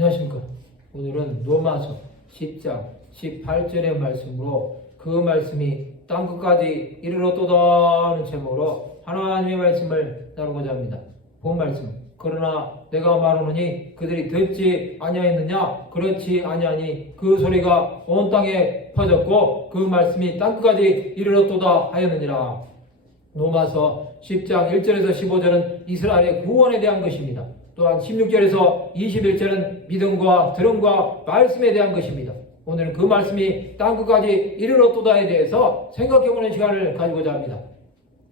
안녕하십니까. 오늘은 로마서 10장 18절의 말씀으로 그 말씀이 땅끝까지 이르렀도다 하는 제목으로 하나님의 말씀을 나누고자 합니다. 본 말씀. 그러나 내가 말하노니 그들이 듣지 아니하였느냐? 그렇지 아니하니 그 소리가 온 땅에 퍼졌고 그 말씀이 땅끝까지 이르렀도다 하였느니라. 로마서 10장 1절에서 15절은 이스라엘의 구원에 대한 것입니다. 또한 16절에서 21절은 믿음과 들음과 말씀에 대한 것입니다. 오늘은 그 말씀이 땅끝까지 이르렀도다에 대해서 생각해보는 시간을 가지고자 합니다.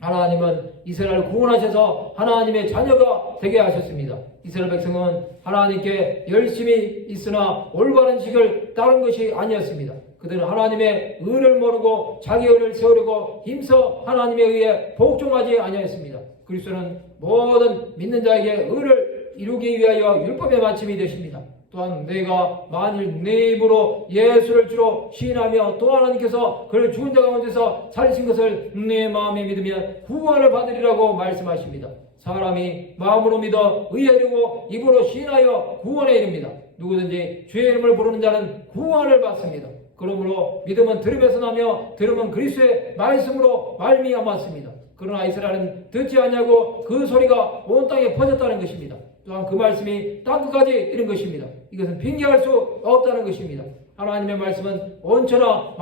하나님은 이스라엘을 구원하셔서 하나님의 자녀가 되게 하셨습니다. 이스라엘 백성은 하나님께 열심히 있으나 올바른 식을 따른 것이 아니었습니다. 그들은 하나님의 의를 모르고 자기 의를 세우려고 힘써 하나님에 의해 복종하지 아니하였습니다. 그리스도는 모든 믿는 자에게 의를 이루기 위하여 율법의 마침이 되십니다. 또한 내가 만일 내 입으로 예수를 주로 시인하며 또 하나님께서 그를 죽은 자 가운데서 살리신 것을 내 마음에 믿으면 구원을 받으리라고 말씀하십니다. 사람이 마음으로 믿어 의에 이르고 입으로 시인하여 구원에 이릅니다. 누구든지 주의 이름을 부르는 자는 구원을 받습니다. 그러므로 믿음은 들음에서 나며 들음은 그리스도의 말씀으로 말미암았습니다. 그러나 이스라엘은 듣지 않냐고 그 소리가 온 땅에 퍼졌다는 것입니다. 또한 그 말씀이 땅끝까지 이른 것입니다. 이것은 빙계할 수 없다는 것입니다. 하나님의 말씀은 온천하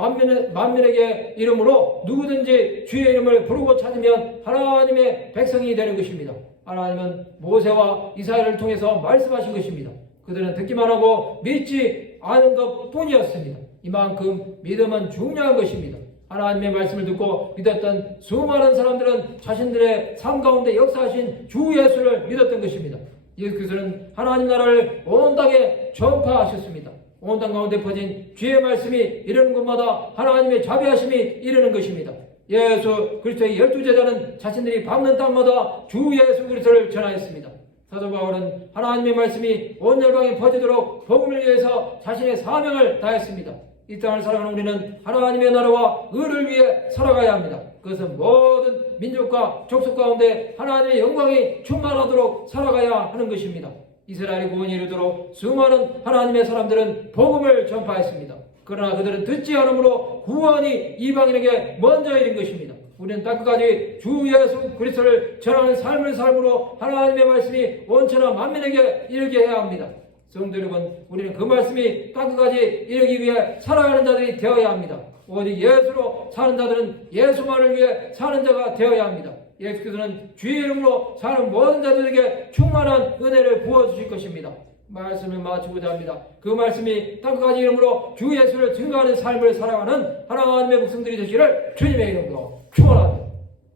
만민에게 이름으로 누구든지 주의 이름을 부르고 찾으면 하나님의 백성이 되는 것입니다. 하나님은 모세와 이사야를 통해서 말씀하신 것입니다. 그들은 듣기만 하고 믿지 않은 것 뿐이었습니다. 이만큼 믿음은 중요한 것입니다. 하나님의 말씀을 듣고 믿었던 수많은 사람들은 자신들의 삶 가운데 역사하신 주 예수를 믿었던 것입니다. 예수께서는 하나님 나라를 온 땅에 전파하셨습니다. 온 땅 가운데 퍼진 주의 말씀이 이르는 곳마다 하나님의 자비하심이 이르는 것입니다. 예수 그리스도의 12제자는 자신들이 밟는 땅마다 주 예수 그리스도를 전하였습니다. 사도 바울은 하나님의 말씀이 온 열방에 퍼지도록 복음을 위해서 자신의 사명을 다했습니다. 이 땅을 살아가는 우리는 하나님의 나라와 의를 위해 살아가야 합니다. 그것은 모든 민족과 족속 가운데 하나님의 영광이 충만하도록 살아가야 하는 것입니다. 이스라엘의 구원이 이르도록 수많은 하나님의 사람들은 복음을 전파했습니다. 그러나 그들은 듣지 않으므로 구원이 이방인에게 먼저 이른 것입니다. 우리는 땅끝까지 주 예수 그리스도를 전하는 삶을 삶으로 하나님의 말씀이 온천하 만민에게 이르게 해야 합니다. 성도 여러분, 우리는 그 말씀이 땅끝까지 이르기 위해 살아가는 자들이 되어야 합니다. 오직 예수로 사는 자들은 예수만을 위해 사는 자가 되어야 합니다. 예수께서는 주의 이름으로 사는 모든 자들에게 충만한 은혜를 부어주실 것입니다. 말씀을 마치고자 합니다. 그 말씀이 땅끝까지 이름으로 주 예수를 증거하는 삶을 살아가는 하나님의 백성들이 되시기를 주님의 이름으로 축원합니다.